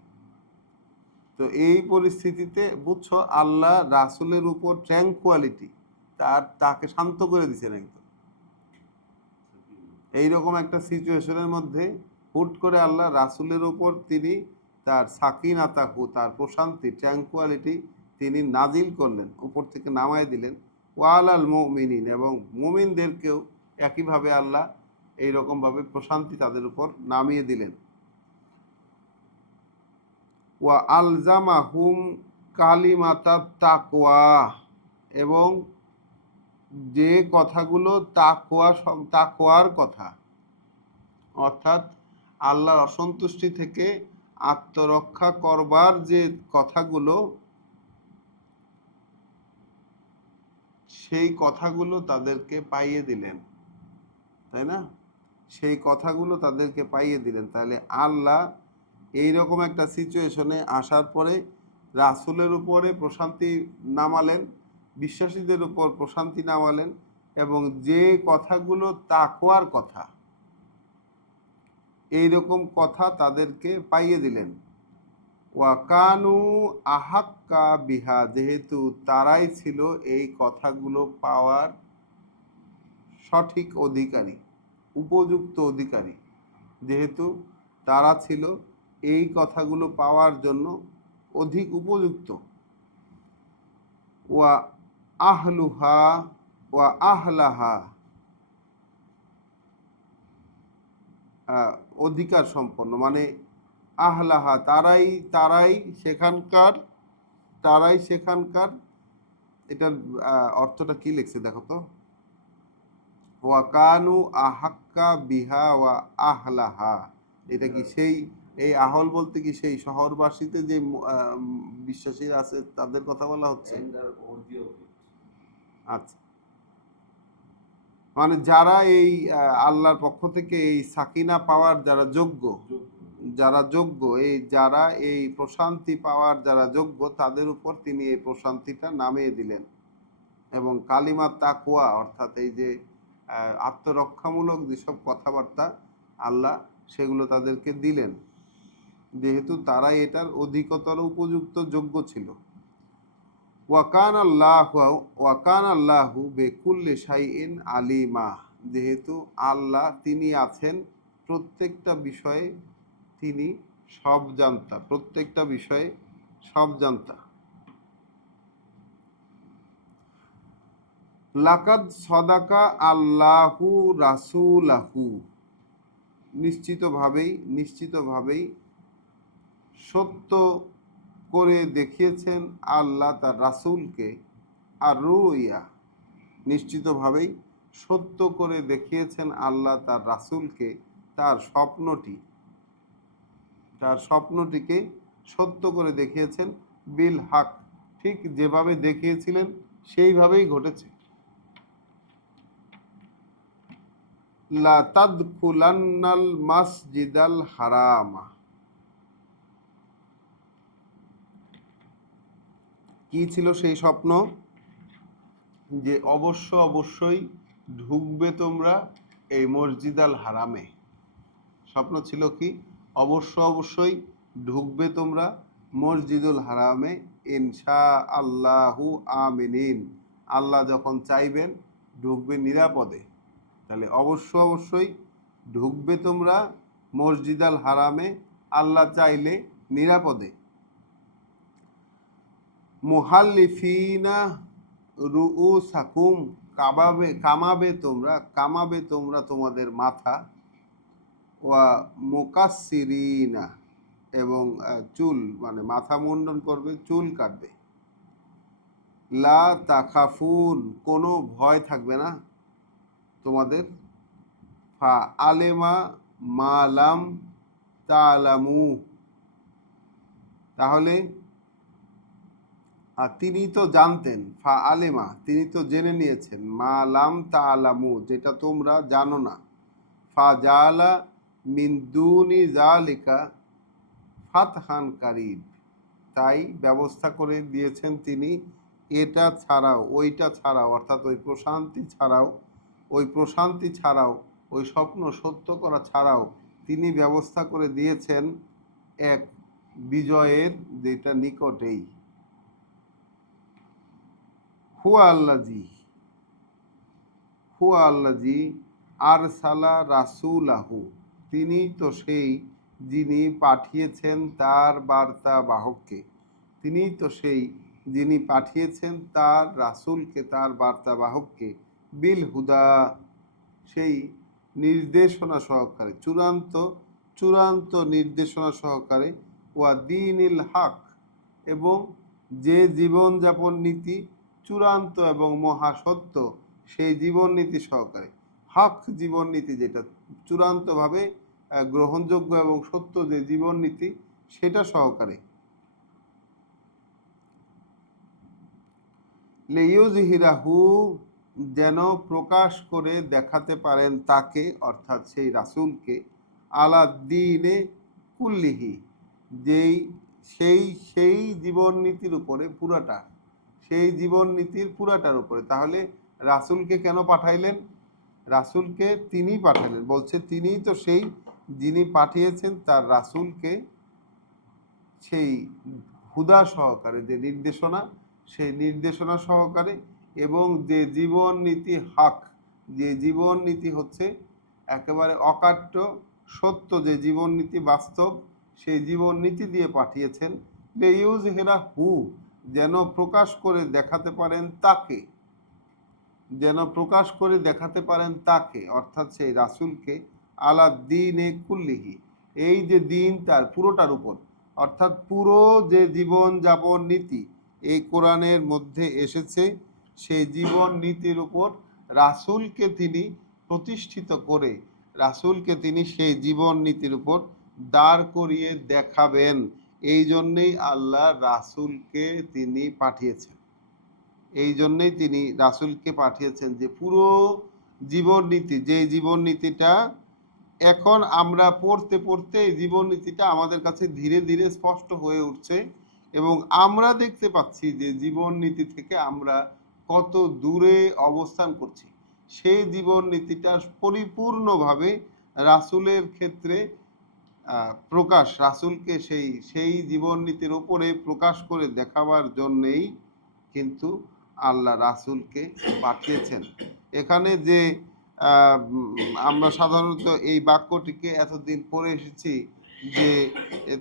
তো এই পরিস্থিতিতে বুঝছো, আল্লাহ রাসূলের উপর ট্র্যাঙ্কুয়ালিটি, তাকে শান্ত করে দিয়েছেন একদম। এইরকম একটা সিচুয়েশনের মধ্যে হুট করে আল্লাহ রাসূলের উপর তিনি তার সাকিনাতাহু, তার প্রশান্তি, ট্র্যাঙ্কুয়ালিটি তিনি নাজিল করলেন, উপর থেকে নামায় দিলেন। ওয়ালাল মুমিনিন, এবং মুমিনদেরকেও একইভাবে আল্লাহ এইরকমভাবে প্রশান্তি তাদের উপর নামিয়ে দিলেন। ওয়া আলজামাহুম কালিমাতাত তাকওয়া, এবং যে কথাগুলো তাকওয়ার কথা, অর্থাৎ আল্লাহর অসন্তুষ্টি থেকে আত্মরক্ষা করবার যে কথাগুলো, সেই কথাগুলো তাদেরকে পাইয়ে দিলেন, তাই না? সেই কথাগুলো তাদেরকে পাইয়ে দিলেন। তাহলে আল্লাহ এইরকম একটা সিচুয়েশনে আসার পরে রাসূলের উপরে প্রশান্তি নামালেন, বিশ্বাসীদের উপর প্রশান্তি নামালেন, এবং যে কথাগুলো তাকওয়ার কথা, এইরকম কথা তাদেরকে পাইয়ে দিলেন। ওয়াকানু আহাক্কা বিহা, যেহেতু তারাই ছিল এই কথাগুলো পাওয়ার সঠিক অধিকারী, উপযুক্ত অধিকারী, যেহেতু তারা ছিল এই কথাগুলো পাওয়ার জন্য অধিক উপযুক্ত। ওয়া আহলুহা ওয়া আহলাহা, অধিকার সম্পন্ন, মানে আহলাহা, তারাই তারাই সেখানকার তারাই সেখানকার এটার অর্থটা কি লিখছে দেখো তো। ওয়াকানু আহাক্কা বিহা ওয়া আহলাহা, এটা কি সেই, এই আহল বলতে কি সেই শহরবাসীতে যে বিশ্বাসীরা আছে তাদের কথা বলা হচ্ছে? আচ্ছা, মানে যারা এই আল্লাহর পক্ষ থেকে এই সাকিনা পাওয়ার যারা যোগ্য, যারা এই প্রশান্তি পাওয়ার যারা যোগ্য, তাদের উপর তিনি এই প্রশান্তিটা নামিয়ে দিলেন। এবং কালিমা তাকওয়া, অর্থাৎ এই যে আত্মরক্ষামূলক যেসব কথাবার্তা আল্লাহ, সেগুলো তাদেরকে দিলেন, যেহেতু তারা এটার অধিকতর উপযুক্ত যোগ্য ছিল। ওয়াকান আল্লাহু বেকুল্লি শাইইন আলিমা, যেহেতু আল্লাহ তিনি আছেন প্রত্যেকটা বিষয়ে, তিনি সব জানতা, প্রত্যেকটা বিষয়ে সব জানতা। লাকাদ সদাকা আল্লাহু রাসূলাহু, নিশ্চিতভাবেই সত্য করে দেখিয়েছেন আল্লাহ তার রাসূলকে। আর রুইয়া, নিশ্চিতভাবেই সত্য করে দেখিয়েছেন আল্লাহ তার রাসূলকে তার স্বপ্নটিকে সত্য করে দেখিয়েছেন। বিল হক, ঠিক যেভাবে দেখিয়েছিলেন সেইভাবেই ঘটেছে। লা তাদখুলান্নাল মাসজিদাল হারামা, কি ছিল সেই স্বপ্ন? যে অবশ্যই ঢুকবে তোমরা এই মসজিদ আল হারামে। স্বপ্ন ছিল কি? অবশ্যই ঢুকবে তোমরা মসজিদুল হারামে, ইনশা আল্লাহু আমিনিন, আল্লাহ যখন চাইবেন ঢুকবে নিরাপদে। তাহলে অবশ্যই ঢুকবে তোমরা মসজিদ আল হারামে, আল্লাহ চাইলে নিরাপদে। মুহাল্লিফিনা রুউসাকুম, কামাবে তোমরা তোমাদের মাথা। ওয়া মুকাসসিরিনা, এবং চুল, মানে মাথা মুন্ডন করবে, চুল কাটবে। লা তাখাফুন, কোনো ভয় থাকবে না তোমাদের। ফা আলেমা মালাম তালামু, তাহলে তিনি তো জানতেন, ফা আলেমা, তিনি তো জেনে নিয়েছেন, মালাম তালামু, যেটা তোমরা জানো না। ফা জালা মিন দুনি জালিকা ফাতহান কারিব, তাই ব্যবস্থা করে দিয়েছেন তিনি এটা ছাড়াও, ওইটা ছাড়াও, অর্থাৎ ওই প্রশান্তি ছাড়াও, ওই স্বপ্ন সত্য করা ছাড়াও তিনি ব্যবস্থা করে দিয়েছেন এক বিজয়ের, যেটা নিকটেই। হুয়া আল্লাজি আরসালা রাসূলাহু, তিনি তো সেই যিনি পাঠিয়েছেন তার বার্তা বাহককে, যিনি পাঠিয়েছেন তার রাসূলকে, তার বার্তা বাহককে। বিল হুদা, সেই নির্দেশনা সহকারে, চূড়ান্ত নির্দেশনা সহকারে। ওয়া দীনিল হক, এবং যে জীবনযাপন নীতি চূড়ান্ত এবং মহাসত্য, সেই জীবন নীতি সহকারে। হক জীবন নীতি, যেটা চূড়ান্তভাবে গ্রহণযোগ্য এবং সত্য যে জীবন নীতি, সেটা সহকারে। লিইউযহিরাহু, যেন প্রকাশ করে দেখাতে পারেন তাকে, অর্থাৎ সেই রাসূলকে, আলা দ্বীনে কুল্লিহি, যেই সেই সেই জীবন নীতির উপরে পুরাটা, সেই জীবন নীতির পুরাটার উপরে। তাহলে রাসূলকে কেন পাঠাইলেন? রাসূলকে তিনি পাঠালেন, বলছে তিনিই তো সেই যিনি পাঠিয়েছেন তার রাসূলকে সেই হুদা সহকারে, যে নির্দেশনা, সেই নির্দেশনা সহকারে, এবং যে জীবন নীতি হক, যে জীবন নীতি হচ্ছে একেবারে অকাট্য সত্য, যে জীবন নীতি বাস্তব, সেই জীবন নীতি দিয়ে পাঠিয়েছেন। ইউজ হেরা হু, যেন প্রকাশ করে দেখাতে পারেন তাকে, যেন প্রকাশ করে দেখাতে পারেন তাকে, অর্থাৎ সেই রাসূলকে, আলা দ্বীনে কুল্লিহি, এই যে দিন তার পুরোটার উপর, অর্থাৎ পুরো যে জীবন যাপন নীতি এই কোরআনের মধ্যে এসেছে, সেই জীবন নীতির উপর রাসূলকে তিনি প্রতিষ্ঠিত করে, রাসূলকে তিনি সেই জীবন নীতির উপর দাঁড় করিয়ে দেখাবেন। এই জন্যেই আল্লাহ রাসূলকে তিনি পাঠিয়েছেন, এই জন্যেই তিনি রাসূলকে পাঠিয়েছেন, যে পুরো জীবন নীতি, যে জীবন নীতিটা এখন আমরা পড়তে পড়তে এই জীবন নীতিটা আমাদের কাছে ধীরে ধীরে স্পষ্ট হয়ে উঠছে, এবং আমরা দেখতে পাচ্ছি যে জীবন নীতি থেকে আমরা কত দূরে অবস্থান করছি। সেই জীবন নীতিটা পরিপূর্ণভাবে রাসূলের ক্ষেত্রে প্রকাশ, রাসূলকে সেই সেই জীবন নীতির উপরে প্রকাশ করে দেখাবার জন্যেই কিন্তু আল্লাহ রাসূলকে পাঠিয়েছেন। এখানে যে আমরা সাধারণত এই বাক্যটিকে এতদিন পড়ে এসেছি যে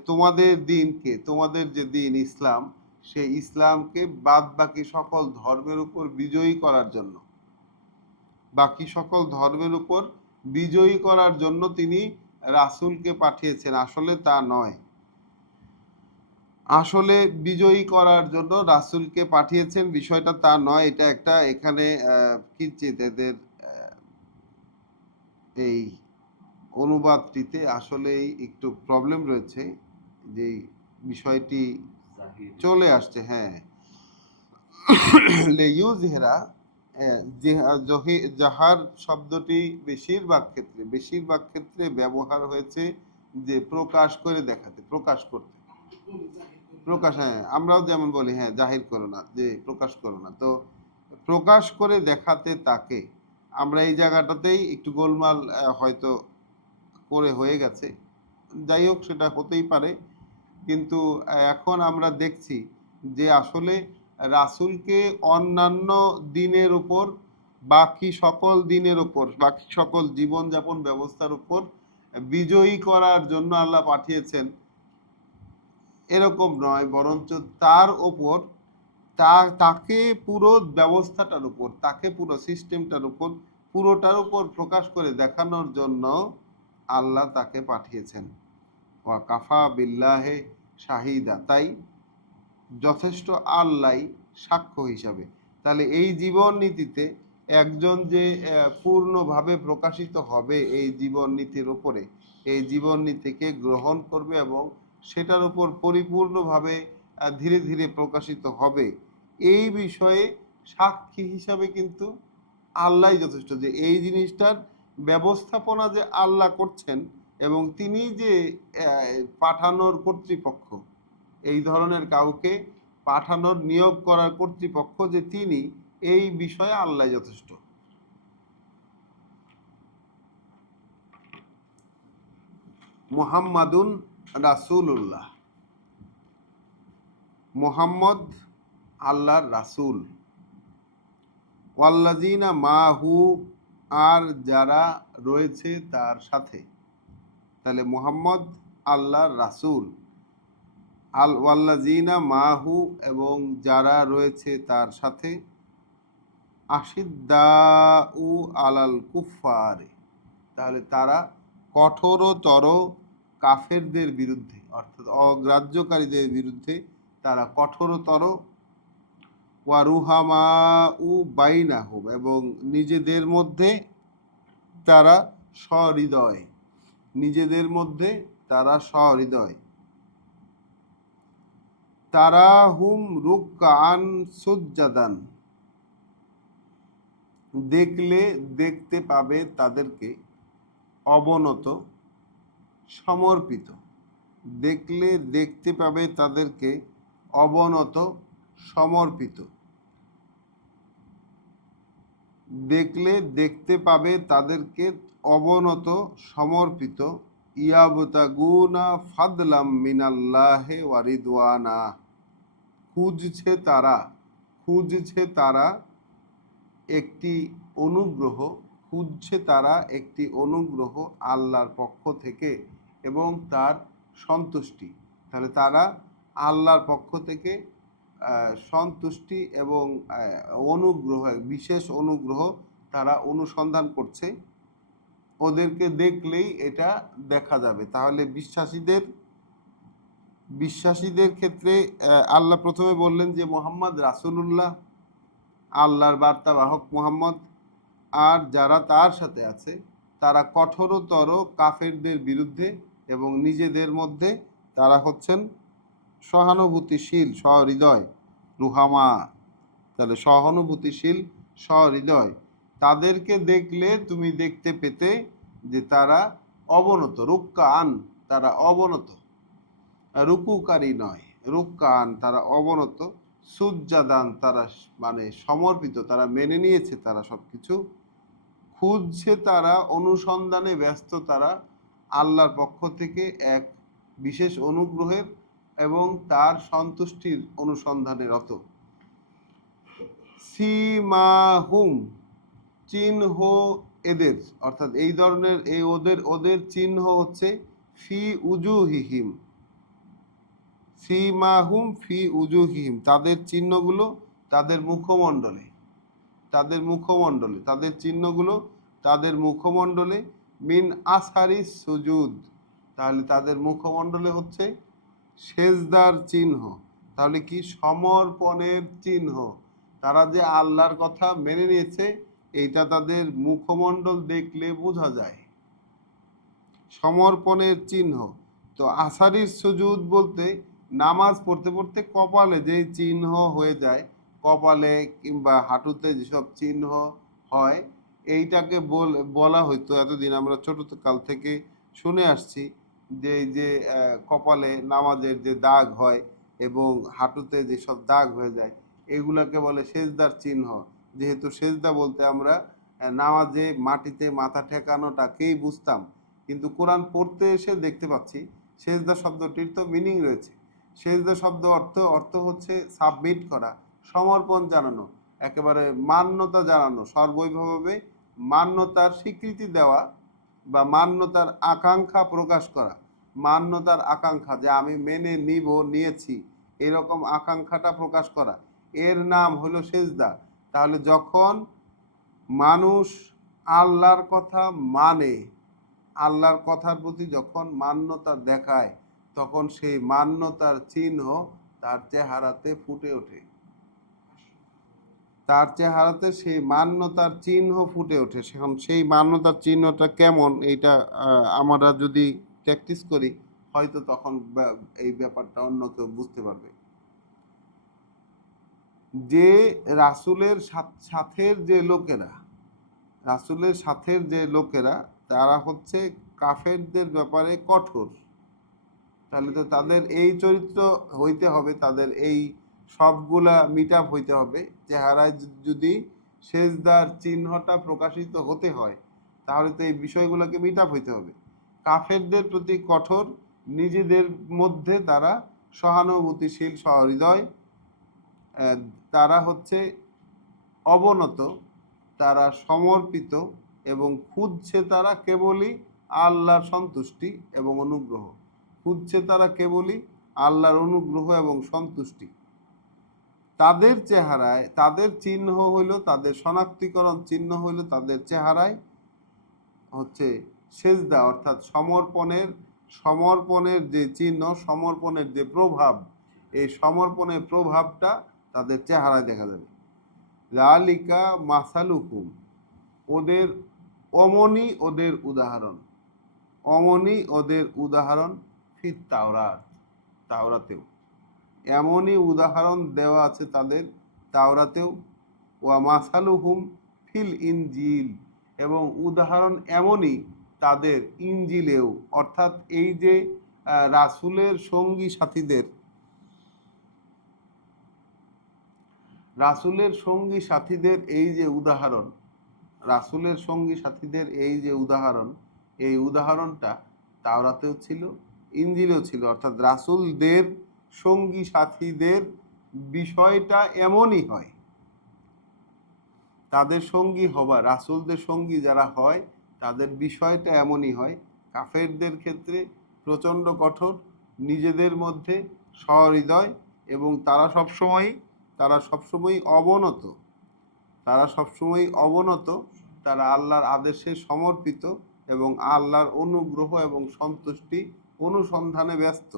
তোমাদের দিনকে, তোমাদের যে দিন ইসলাম, সেই ইসলামকে বাদ বাকি সকল ধর্মের উপর বিজয়ী করার জন্য, বাকি সকল ধর্মের উপর বিজয়ী করার জন্য তিনি রাসূলকে পাঠিয়েছেন। আসলে তা নয়, আসলে বিজয়ী করার জন্য রাসূলকে পাঠিয়েছেন বিষয়টা তা নয়। এটা একটা এখানে কিঞ্চিৎ এদের এই অনুবাদটিতে আসলেই একটু প্রবলেম রয়েছে, যে বিষয়টি চলে আসছে। হ্যাঁ, লেইউজহিরা, জাহার শব্দটি বেশিরভাগ ক্ষেত্রে ব্যবহার হয়েছে যে প্রকাশ করে দেখাতে, প্রকাশ করতে, প্রকাশ, হ্যাঁ আমরাও যেমন বলি হ্যাঁ জাহির করো না, যে প্রকাশ করো না, তো প্রকাশ করে দেখাতে তাকে, আমরা এই জায়গাটাতেই একটু গোলমাল হয়তো করে হয়ে গেছে। যাই হোক, সেটা হতেই পারে, কিন্তু এখন আমরা দেখছি যে আসলে রাসূলকে অন্যান্য দিনের উপর, বাকি সকল দিনের উপর, বাকি সকল জীবনযাপন ব্যবস্থার উপর বিজয়ী করার জন্য আল্লাহ পাঠিয়েছেন, এরকম নয়, বরঞ্চ তার ওপর, তাকে পুরো ব্যবস্থাটার উপর, তাকে পুরো সিস্টেমটার উপর, পুরোটার উপর প্রকাশ করে দেখানোর জন্য আল্লাহ তাকে পাঠিয়েছেন। ওয়া কাফা বিল্লাহে শাহিদা, তাই যথেষ্ট আল্লাহ সাক্ষ্য হিসাবে। তাহলে এই জীবন নীতিতে একজন যে পূর্ণভাবে প্রকাশিত হবে এই জীবন নীতির উপরে, এই জীবন নীতিকে গ্রহণ করবে এবং সেটার উপর পরিপূর্ণভাবে ধীরে ধীরে প্রকাশিত হবে, এই বিষয়ে সাক্ষী হিসাবে কিন্তু আল্লাহ যথেষ্ট, যে এই জিনিসটার ব্যবস্থাপনা যে আল্লাহ করছেন, এবং তিনি যে পাঠানোর কর্তৃপক্ষ, এই ধরনের কাউকে পাঠানোর নিয়োগ করার কর্তৃপক্ষ যে তিনি, এই বিষয়ে আল্লাহ যথেষ্ট। মুহাম্মাদুন রাসূলুল্লাহ, মুহাম্মদ আল্লাহর রাসূল, ওয়াল্লাযিনা মাহু, আর যারা রয়েছে তার সাথে। তাহলে মুহাম্মদ আল্লাহর রাসূল, ওয়াল্লাযিনা মাহু, এবং যারা রয়েছে তার সাথে, আশিদ্দাউ আলাল কুফফারে, তাহলে তারা কঠোরতর কাফেরদের বিরুদ্ধে, অর্থাৎ অগ্রাহ্যকারীদের বিরুদ্ধে তারা কঠোরতর, ওয়ারুহামাউ বাইনাহুম, এবং নিজেদের মধ্যে তারা সহৃদয়, নিজেদের মধ্যে তারা সহৃদয়, তারা হুম রুকআন সুজ্জাদান, দেখলে দেখতে পাবে তাদেরকে অবনত, সমর্পিত, দেখলে দেখতে পাবে তাদেরকে অবনত সমর্পিত। দেখলে দেখতে পাবে তাদেরকে অবনত সমর্পিত। ইয়াবতাগুনা ফাদলাম মিনাল্লাহে ওয়া রিদওয়ানা। খুঁজছে তারা একটি অনুগ্রহ, খুঁজছে তারা একটি অনুগ্রহ আল্লাহর পক্ষ থেকে এবং তার সন্তুষ্টি। তাহলে তারা আল্লাহর পক্ষ থেকে সন্তুষ্টি এবং অনুগ্রহ, বিশেষ অনুগ্রহ তারা অনুসন্ধান করছে। ওদেরকে দেখলেই এটা দেখা যাবে। তাহলে বিশ্বাসীদের ক্ষেত্রে আল্লাহ প্রথমে বললেন যে মোহাম্মদ রাসূলুল্লাহ, আল্লাহর বার্তাবাহক মোহাম্মদ, আর যারা তার সাথে আছে তারা কঠোরতর কাফেরদের বিরুদ্ধে এবং নিজেদের মধ্যে তারা হচ্ছেন সহানুভূতিশীল, সহৃদয়, রুহামা। তাহলে সহানুভূতিশীল, সহৃদয়। তাদেরকে দেখলে তুমি দেখতে পেতে যে তারা অবনত, রুক্কান, তারা অবনত, রুকুকারী নয়, রুক্কান, তারা অবনত, সুজ্জাদান, তারা মানে সমর্পিত, তারা মেনে নিয়েছে তারা সব কিছু। খুঁজছে তারা, অনুসন্ধানে ব্যস্ত তারা আল্লাহর পক্ষ থেকে এক বিশেষ অনুগ্রহের এবং তার সন্তুষ্টির অনুসন্ধানে রত। সীমাহুম, চিহ্ন এদের, অর্থাৎ এই ধরনের ওদের চিহ্ন হচ্ছে ফি উজুহিহিম। সীমাহুম ফি উজুহিহিম, তাদের চিহ্নগুলো তাদের মুখমণ্ডলে, তাদের চিহ্নগুলো তাদের মুখমণ্ডলে। মিন আসারি সুজুদ, তাহলে তাদের মুখমণ্ডলে হচ্ছে সেজদার চিহ্ন। তাহলে কি? সমর্পণের চিহ্ন। তারা যে আল্লাহর কথা মেনে নিয়েছে এইটা তাদের মুখমণ্ডল দেখলে বোঝা যায়, সমর্পণের চিহ্ন। তো আসারির সুজুদ বলতে নামাজ পড়তে পড়তে কপালে যে চিহ্ন হয়ে যায়, কপালে কিংবা হাঁটুতে যেসব চিহ্ন হয়, এইটাকে বলা হইতো এতদিন, আমরা ছোট কাল থেকে শুনে আসছি যে এই যে কপালে নামাজের যে দাগ হয় এবং হাঁটুতে যেসব দাগ হয়ে যায়, এগুলাকে বলে সেজদার চিহ্ন। যেহেতু সেজদা বলতে আমরা নামাজে মাটিতে মাথা ঠেকানোটাকেই বুঝতাম, কিন্তু কোরআন পড়তে এসে দেখতে পাচ্ছি সেজদা শব্দটির তো মিনিং রয়েছে। সেজদা শব্দ অর্থ হচ্ছে সাবমিট করা, সমর্পণ জানানো, একেবারে মান্যতা জানানো, সর্বৈবভাবে মান্যতার স্বীকৃতি দেওয়া বা মান্যতার আকাঙ্ক্ষা প্রকাশ করা। মান্যতার আকাঙ্ক্ষা যে আমি মেনে নিয়েছি, এরকম আকাঙ্ক্ষাটা প্রকাশ করা, এর নাম হলো সেজদা। তাহলে যখন মানুষ আল্লাহর কথা মানে, আল্লাহর কথার প্রতি যখন মান্যতা দেখায়, তখন সেই মান্যতার চিহ্ন তার চেহারাতে ফুটে ওঠে, তার চেহারাতে সেই মান্যতার চিহ্ন ফুটে ওঠে। সেখন সেই মান্যতার চিহ্নটা কেমন, এইটা আমরা যদি প্র্যাকটিস করি হয়তো তখন এই ব্যাপারটা অন্য কেউ বুঝতে পারবে। যে রাসূলের সাথের যে লোকেরা তারা হচ্ছে কাফেরদের ব্যাপারে কঠোর। তাহলে তো তাদের এই চরিত্র হইতে হবে, তাদের এই সবগুলা মিট আপ হইতে হবে। চেহারায় যদি সেজদার চিহ্নটা প্রকাশিত হতে হয়, তাহলে তো এই বিষয়গুলোকে মিট আপ হইতে হবে। কাফেরদের প্রতি কঠোর, নিজেদের মধ্যে তারা সহানুভূতিশীল, সহৃদয়, তারা হচ্ছে অবনত, তারা সমর্পিত এবং খুঁজছে তারা কেবলই আল্লাহর সন্তুষ্টি এবং অনুগ্রহ। খুঁজছে তারা কেবলই আল্লাহর অনুগ্রহ এবং সন্তুষ্টি। তাদের চেহারায়, তাদের চিহ্ন হইল, তাদের শনাক্তিকরণ চিহ্ন হইল তাদের চেহারায় হচ্ছে সেজদা, অর্থাৎ সমর্পণের যে চিহ্ন, সমর্পণের যে প্রভাব, এই সমর্পণের প্রভাবটা তাদের চেহারায় দেখা যাবে। যালিকা মাসালুকুম, ওদের অমনি ওদের উদাহরণ, অমনি ওদের উদাহরণ ফিত তাওরাত, তাওরাতেও এমনই উদাহরণ দেওয়া আছে তাদের তাওরাতেও। ওয়া মাসালুহুম ফিল ইনজিল, এবং উদাহরণ এমনই তাদের ইনজিলেও। অর্থাৎ এই যে রাসূলের সঙ্গী সাথীদের রাসূলের সঙ্গী সাথীদের এই যে উদাহরণ, রাসূলের সঙ্গী সাথীদের এই যে উদাহরণ, এই উদাহরণটা তাওরাতেও ছিল, ইনজিলেও ছিল। অর্থাৎ রাসূলদের সঙ্গী সাথীদের বিষয়টা এমনই হয়, তাদের সঙ্গী হবা, রাসূলদের সঙ্গী যারা হয় তাদের বিষয়টা এমনই হয়। কাফেরদের ক্ষেত্রে প্রচণ্ড কঠোর, নিজেদের মধ্যে সহৃদয়, এবং তারা সবসময় অবনত, তারা আল্লাহর আদেশে সমর্পিত এবং আল্লাহর অনুগ্রহ এবং সন্তুষ্টি অনুসন্ধানে ব্যস্ত।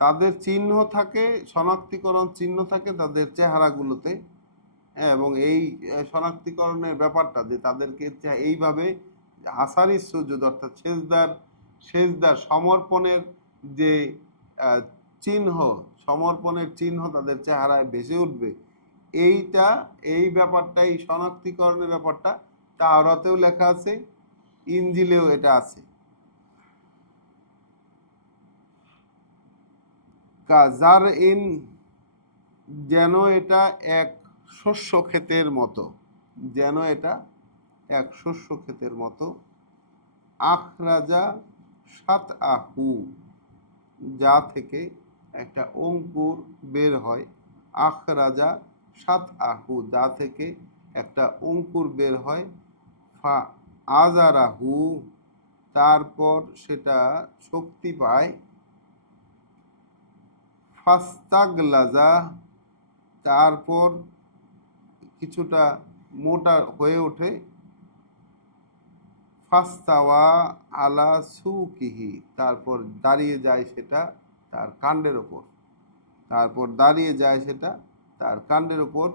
তাদের চিহ্ন থাকে, শনাক্তিকরণ চিহ্ন থাকে তাদের চেহারাগুলোতে। এবং এই শনাক্তিকরণের ব্যাপারটা যে তাদেরকে এইভাবে আসারি সুজুদ, অর্থাৎ সেজদার সমর্পণের যে আহ, চিহ্ন, সমর্পণের চিহ্ন তাদের চেহারায় ভেসে উঠবে, এই ব্যাপারটাই শনাক্তিকরণের ব্যাপারটা তাওরাতেও লেখা আছে, ইনজিলেও এটা আছে। কাজার ইন, যেন এটা এক শস্য ক্ষেতের মতো, যেন এটা এক শস্য ক্ষেতের মতো। আখরাজা সাত আহু, যা থেকে একটা অঙ্কুর বের হয়। আখরাজা সাত আহু, যা থেকে একটা অঙ্কুর বের হয়। ফা আজারাহু, তারপর সেটা শক্তি পায়। ফাস্তাগলাজা, তারপর কিছুটা মোটা হয়ে ওঠে। ফাস্তাওয়া আলা সুকিহি, তারপর দাঁড়িয়ে যায় সেটা তার কাণ্ডের ওপর, তার কাণ্ডের ওপর।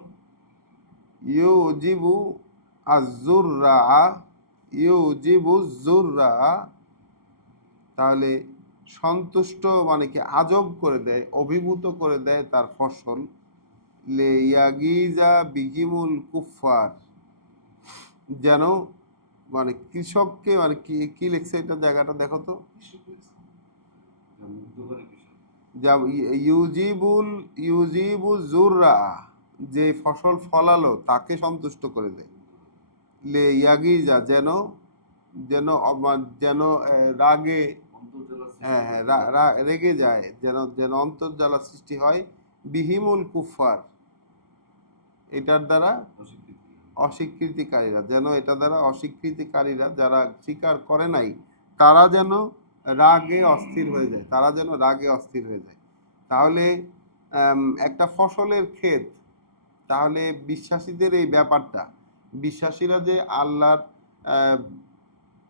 ইউজিবু আযুররা, ইউজিবু যুররা, তাহলে সন্তুষ্ট মানে কি আজব করে দেয়, অভিভূত করে দেয় তার ফসল। লে ইয়াগিজা বিহিমুল কুফার, যেন মানে কৃষককে মানে কি লিখছে এটা, জায়গাটা দেখো তো। ইউজিবু যুররা, যে ফসল ফলালো তাকে সন্তুষ্ট করে দেয়। লে ইয়াগিজা, যেন যেন যেন রাগে, হ্যাঁ হ্যাঁ, রেগে যায়, যেন যেন অন্তর্জ্বালা সৃষ্টি হয়। বিহিমুল কুফার, এটার দ্বারা অস্বীকৃতিকারীরা, যেন এটা দ্বারা অস্বীকৃতিকারীরা যারা স্বীকার করে নাই তারা যেন রাগে অস্থির হয়ে যায়, তাহলে একটা ফসলের ক্ষেত, তাহলে বিশ্বাসীদের এই ব্যাপারটা, বিশ্বাসীরা যে আল্লাহর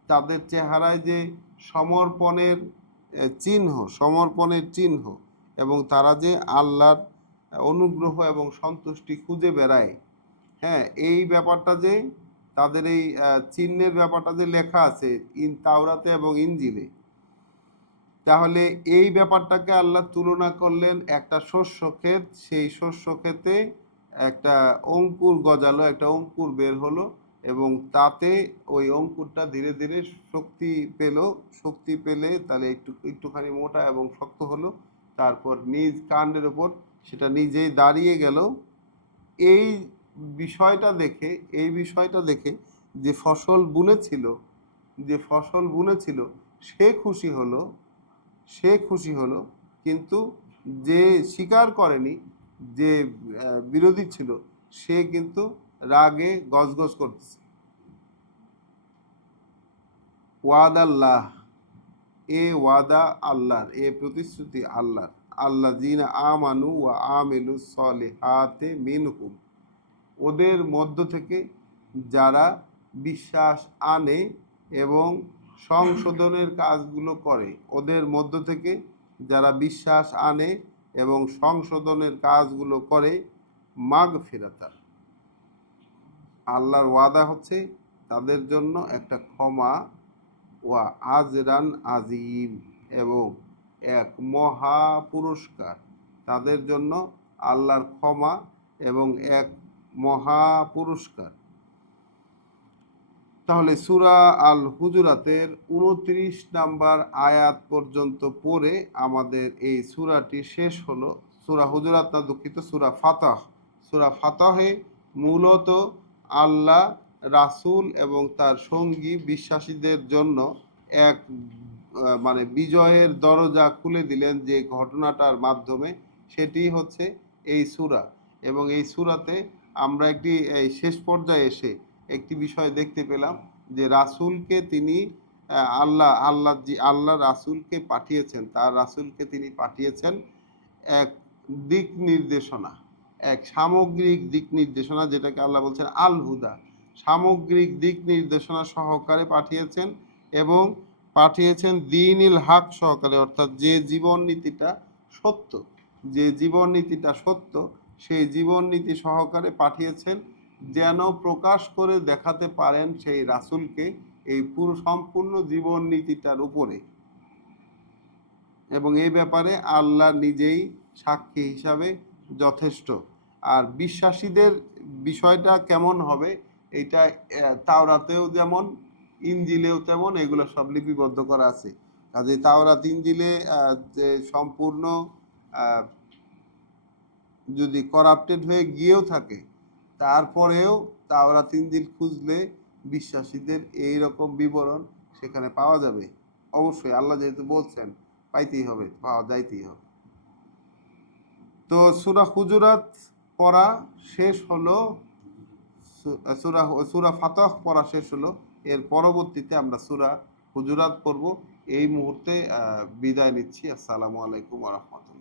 তাদের চেহারায় যে সমর্পণের চিহ্ন এবং তারা যে আল্লাহর অনুগ্রহ এবং সন্তুষ্টি খুঁজে বেড়ায়, হ্যাঁ, এই ব্যাপারটা যে তাদের এই চিহ্নের ব্যাপারটা যে লেখা আছে তাওরাতে এবং ইনজিলে, তাহলে এই ব্যাপারটাকে আল্লাহ তুলনা করলেন একটা শস্য ক্ষেত। সেই শস্য ক্ষেতে একটা অঙ্কুর গজালো, একটা অঙ্কুর বের হলো, এবং তাতে ওই অঙ্কুরটা ধীরে ধীরে শক্তি পেলে তাহলে একটুখানি মোটা এবং শক্ত হলো। তারপর নিজ কাণ্ডের ওপর সেটা নিজেই দাঁড়িয়ে গেল। এই বিষয়টা দেখে যে ফসল বুনেছিল সে খুশি হলো, কিন্তু যে স্বীকার করেনি, যে বিরোধী ছিল, সে কিন্তু রাগে গজগজ করতেছে। ওয়াদাল্লাহ, এ ওয়াদা আল্লাহর, এ প্রতিশ্রুতি আল্লাহর। আল্লাযীনা আমানু ওয়া আমিলুস সলিহাতি মিনহুম, ওদের মধ্য থেকে যারা বিশ্বাস আনে এবং সংশোধনের কাজগুলো করে, ওদের মধ্য থেকে যারা বিশ্বাস আনে এবং সংশোধনের কাজগুলো করে। মাগফিরাতা, আল্লাহর ওয়াদা হচ্ছে তাদের জন্য একটা ক্ষমা, ওয়া আজরান আজিম, এবং এক মহা পুরস্কার। তাদের জন্য আল্লাহর ক্ষমা এবং এক মহা পুরস্কার। তাহলে সূরা আল হুজুরাতের 29 নাম্বার আয়াত পর্যন্ত পড়ে আমাদের এই সূরাটি শেষ হলো। সূরা হুজুরাত না, দুঃখিত, সূরা ফাতহ। সূরা ফাতহে মূলত আল্লাহ, রাসূল এবং তার সঙ্গী বিশ্বাসীদের জন্য এক মানে বিজয়ের দরজা খুলে দিলেন যে ঘটনাটার মাধ্যমে, সেটি হচ্ছে এই সূরা। এবং এই সূরাতে আমরা এই শেষ পর্যায়ে এসে একটি বিষয় দেখতে পেলাম যে রাসূলকে তিনি আল্লাহ রাসূলকে পাঠিয়েছেন, তার রাসূলকে তিনি পাঠিয়েছেন এক দিক নির্দেশনা, এক সামগ্রিক দিক নির্দেশনা, যেটাকে আল্লাহ বলছেন আল হুদা। সামগ্রিক দিক নির্দেশনা সহকারে পাঠিয়েছেন এবং পাঠিয়েছেন দ্বীনিল হক সহকারে, অর্থাৎ যে জীবন নীতিটা সত্য, যে জীবন নীতিটা সত্য সেই জীবন নীতি সহকারে পাঠিয়েছেন, যেন প্রকাশ করে দেখাতে পারেন সেই রাসূলকে এই পুরো সম্পূর্ণ জীবন নীতিটার উপরে। এবং এই ব্যাপারে আল্লাহ নিজেই সাক্ষী হিসাবে যথেষ্ট। আর বিশ্বাসীদের বিষয়টা কেমন হবে, এটা তাওরাতেও যেমন ইনজিলেও তেমন, এগুলো সব লিপিবদ্ধ করা আছে। কাজে তাওরাত ইনজিলে যে সম্পূর্ণ যদি করাপ্টেড হয়ে গিয়েও থাকে, তারপরেও তাওরাত ইনজিল খুঁজলে বিশ্বাসীদের এই রকম বিবরণ সেখানে পাওয়া যাবে। অবশ্যই আল্লাহ যেহেতু বলছেন, পাইতেই হবে, পাওয়া যাইতেই হবে। তো সূরা হুজুরাত পড়া শেষ হলো, সূরা ফাতহ পড়া শেষ হলো। এর পরবর্তীতে আমরা সূরা হুজুরাত পড়ব। এই মুহূর্তে বিদায় নিচ্ছি। আসসালামু আলাইকুম ওয়া রাহমাতুল্লাহ।